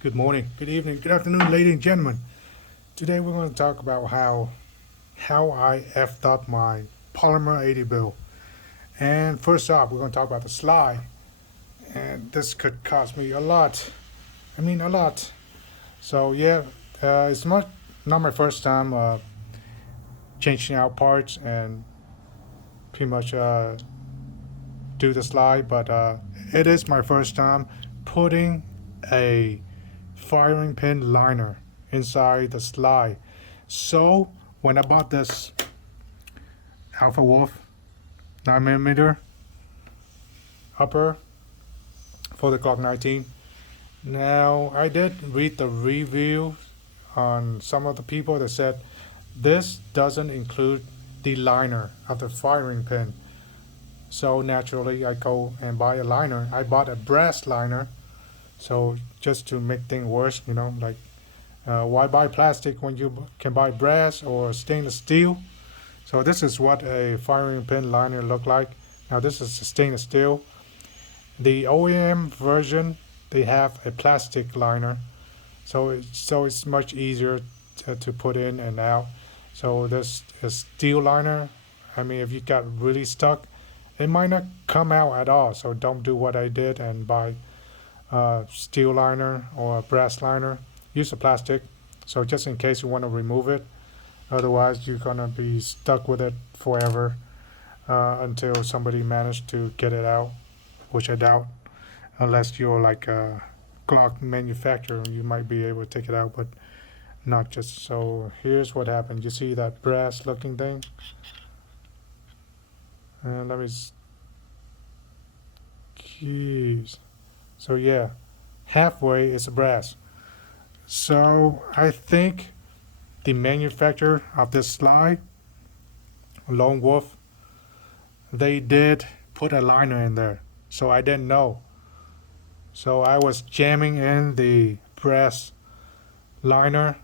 Good morning, good evening, good afternoon, ladies and gentlemen. Today we're going to talk about how I effed up my polymer 80 bill. And first off, we're going to talk about the slide. And this could cost me a lot. I mean, a lot. So yeah, it's not my first time changing out parts and pretty much do the slide, but it is my first time putting a firing pin liner inside the slide. So when I bought this Alpha Wolf 9mm upper for the Glock 19, now I did read the review on some of the people that said this doesn't include the liner of the firing pin. So naturally, I go and buy a liner. I bought a brass liner. So just to make things worse, like why buy plastic when you can buy brass or stainless steel? So this is what a firing pin liner look like. Now this is stainless steel. The OEM version, they have a plastic liner, so it's much easier to put in and out. So this a steel liner. I mean, if you got really stuck, it might not come out at all. So don't do what I did and buy steel liner or a brass liner. Use a plastic. So just in case you want to remove it, otherwise you're gonna be stuck with it forever until somebody managed to get it out, which I doubt, unless you're like a Glock manufacturer, you might be able to take it out, but not just. So here's what happened. You see that brass looking thing? And let me. Jeez. So yeah, halfway is brass. So I think the manufacturer of this slide, Lone Wolf, they did put a liner in there. So I didn't know. So I was jamming in the brass liner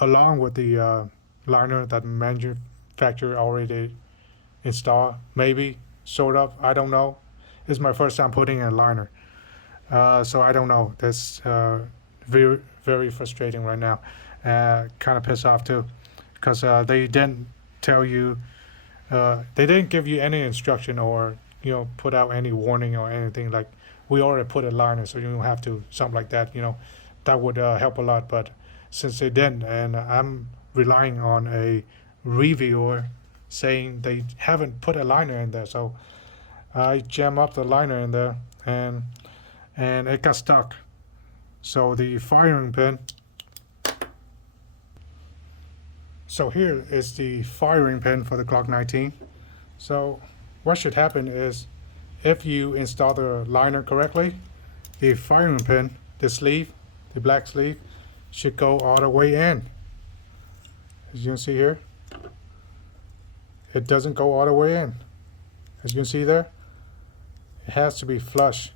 along with the liner that manufacturer already installed. Maybe, sort of. I don't know. It's my first time putting a liner. So I don't know. That's very, very frustrating right now. Kind of pissed off too, because they didn't tell you, they didn't give you any instruction or put out any warning or anything like we already put a liner, so you don't have to something like that. That would help a lot. But since they didn't, and I'm relying on a reviewer saying they haven't put a liner in there, so I jam up the liner in there and it got stuck. So the firing pin. So here is the firing pin for the Glock 19. So what should happen is if you install the liner correctly, the firing pin, the sleeve, the black sleeve, should go all the way in. As you can see here, it doesn't go all the way in. As you can see there, it has to be flush.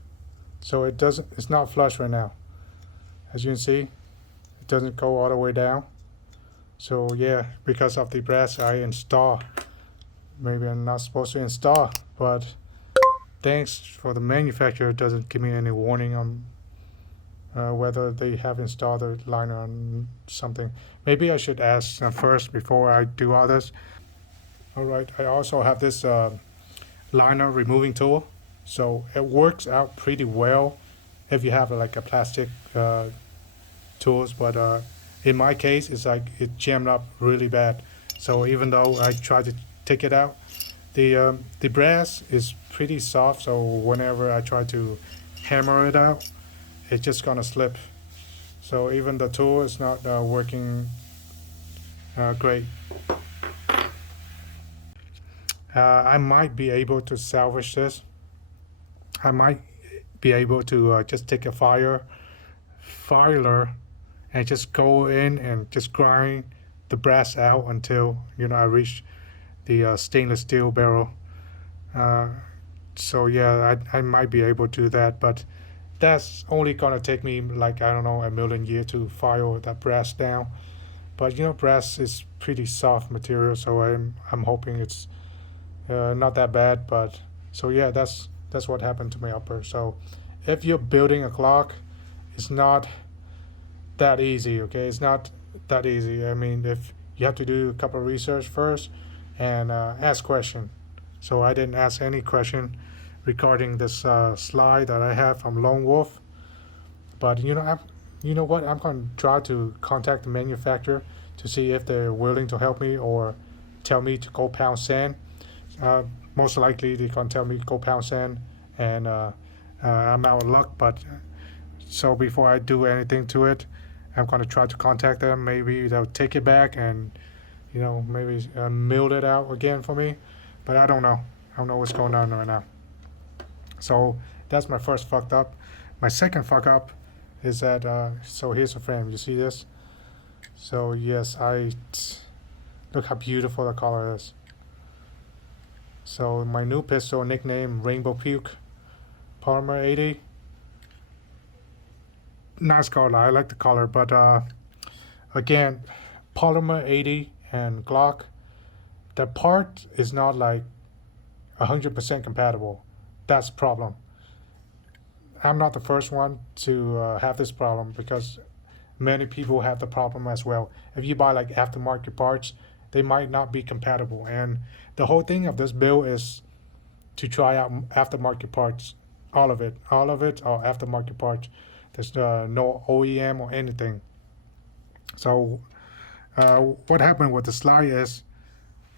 So it's not flush right now. As you can see, it doesn't go all the way down. So yeah, because of the brass I install. Maybe I'm not supposed to install, but thanks for the manufacturer doesn't give me any warning on whether they have installed the liner on something. Maybe I should ask first before I do all this. All right, I also have this liner removing tool, so it works out pretty well if you have like a plastic tools. But in my case, it's like it jammed up really bad. So even though I tried to take it out, the brass is pretty soft. So whenever I try to hammer it out, it's just gonna slip. So even the tool is not working great. I might be able to salvage this. I might be able to just take a filer and just go in and just grind the brass out until I reach the stainless steel barrel. Uh, so yeah, I might be able to do that, but that's only gonna take me like I don't know a million years to file that brass down. But brass is pretty soft material, so I'm hoping it's not that bad. But so yeah, that's what happened to my upper. So if you're building a clock, it's not that easy. Okay, it's not that easy. I mean, if you have to do a couple of research first and ask question. So I didn't ask any question regarding this slide that I have from Lone Wolf. But you know what? I'm going to try to contact the manufacturer to see if they're willing to help me or tell me to go pound sand. Uh, Most likely they can tell me go pound sand, and I'm out of luck. But so before I do anything to it, I'm going to try to contact them. Maybe they'll take it back and maybe mill it out again for me. But I don't know. I don't know what's going on right now. So that's my first fucked up. My second fuck up is that so here's a frame. You see this? So yes, look how beautiful the color is. So my new pistol, nickname Rainbow Puke, Polymer 80. Nice color. I like the color, but again, Polymer 80 and Glock, the part is not like 100% compatible. That's the problem. I'm not the first one to have this problem because many people have the problem as well. If you buy like aftermarket parts, they might not be compatible. And the whole thing of this build is to try out aftermarket parts. All of it are aftermarket parts. There's no OEM or anything. So what happened with the slide is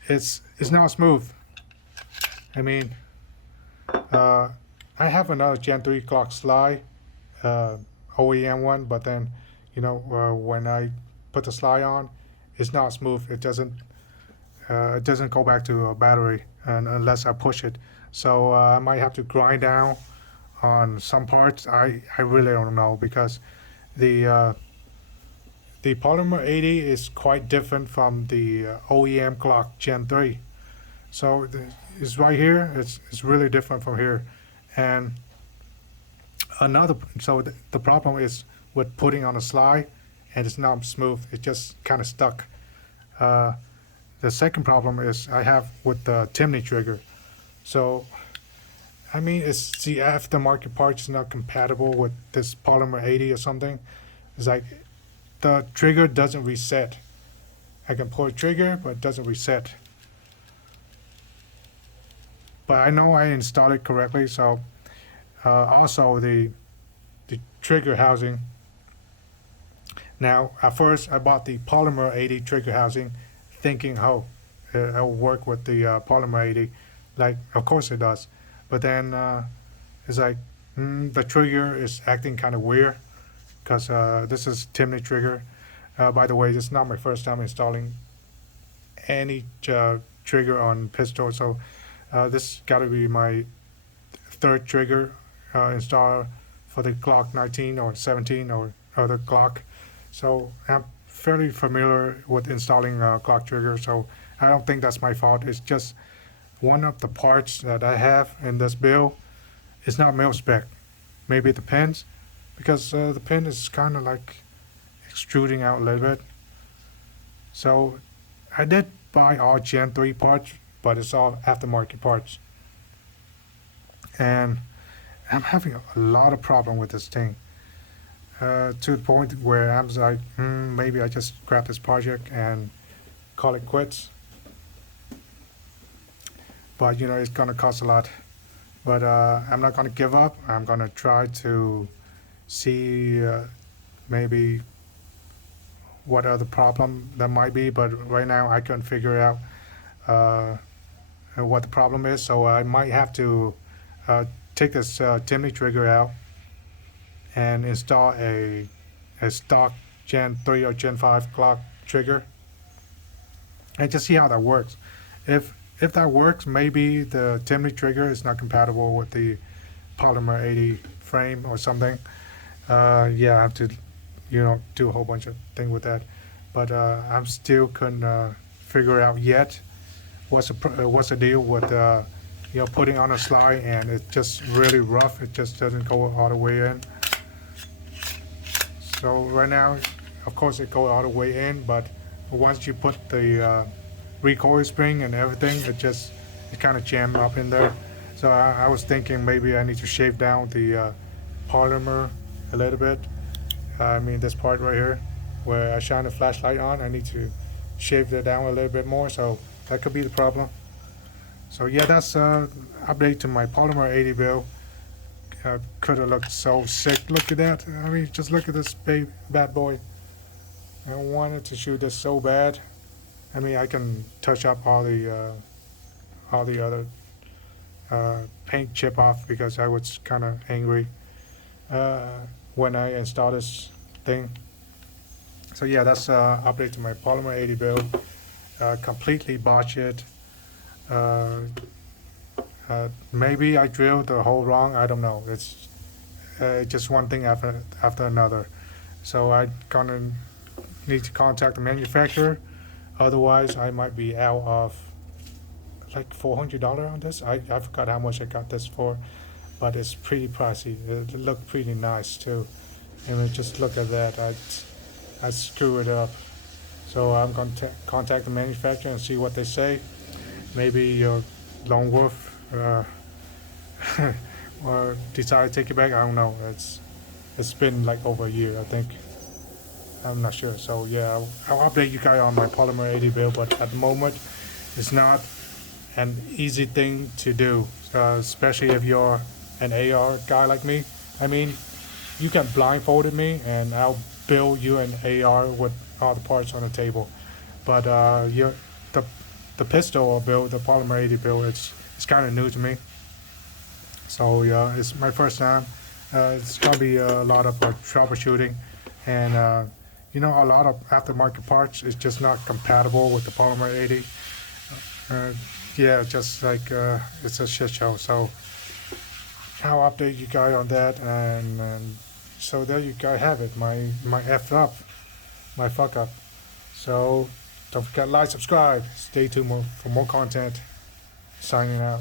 it's not smooth. I mean, uh, I have another Gen 3 clock slide, OEM one, but then when I put the slide on, it's not smooth. It doesn't go back to a battery unless I push it. So I might have to grind down on some parts. I really don't know because the uh, the Polymer 80 is quite different from the OEM clock Gen 3. So it's right here. It's really different from here, and the problem is with putting on a slide, and it's not smooth. It just kind of stuck. Uh, the second problem is I have with the Timney trigger. So I mean, it's the aftermarket parts not compatible with this Polymer 80 or something. It's like the trigger doesn't reset. I can pull a trigger, but it doesn't reset. But I know I installed it correctly. So also the trigger housing. Now at first I bought the Polymer 80 trigger housing, thinking it'll work with the Polymer 80. Like of course it does, but then it's like the trigger is acting kind of weird because this is Timney trigger. By the way, this is not my first time installing any trigger on pistol, so this got to be my third trigger install for the Glock 19 or 17 or other Glock. So I'm fairly familiar with installing Glock trigger, so I don't think that's my fault. It's just one of the parts that I have in this build is not mil spec. Maybe it depends because the pin is kind of like extruding out a little bit. So I did buy all Gen 3 parts, but it's all aftermarket parts. And I'm having a lot of problem with this thing. To the point where I'm like, maybe I just scrap this project and call it quits. But it's gonna cost a lot. But I'm not gonna give up. I'm gonna try to see maybe what other problem that might be. But right now I couldn't figure out what the problem is. So I might have to take this Timney trigger out and install a stock Gen 3 or Gen 5 clock trigger and just see how that works. If that works, maybe the Timney trigger is not compatible with the Polymer 80 frame or something. Yeah, I have to, do a whole bunch of things with that. But I'm still couldn't figure out yet what's the deal with putting on a slide and it's just really rough. It just doesn't go all the way in. So right now, of course, it goes all the way in, but once you put the recoil spring and everything, it kind of jammed up in there. So I was thinking maybe I need to shave down the polymer a little bit I mean this part right here, where I shine the flashlight on. I need to shave that down a little bit more, so that could be the problem. So yeah, that's update to my Polymer 80 build. Could have looked so sick. Look at that. I mean, just look at this bad boy. I wanted to shoot this so bad. I mean, I can touch up all the other paint chip off because I was kind of angry uh, when I installed this thing. So yeah, that's update to my Polymer 80 build. Completely botched it. Uh, Maybe I drilled the hole wrong. I don't know. It's just one thing after another. So I gonna need to contact the manufacturer. Otherwise, I might be out of like $400 on this. I forgot how much I got this for, but it's pretty pricey. It looked pretty nice too. I mean, just look at that. I screw it up. So I'm going to contact the manufacturer and see what they say. Maybe your Lone Wolf or decide to take it back. I don't know. It's been like over a year, I think. I'm not sure. So yeah, I'll update you guys on my Polymer 80 build, but at the moment, it's not an easy thing to do, especially if you're an AR guy like me. I mean, you can blindfold me and I'll build you an AR with all the parts on the table. But the the pistol build, the Polymer 80 build, it's kind of new to me. So yeah, it's my first time. It's gonna be a lot of troubleshooting, and a lot of aftermarket parts is just not compatible with the Polymer 80. Uh, yeah, just like it's a shit show. So I'll update you guys on that, and so there you guys have it. My f up, my fuck up. So don't forget like, subscribe. Stay tuned for more content. Signing out.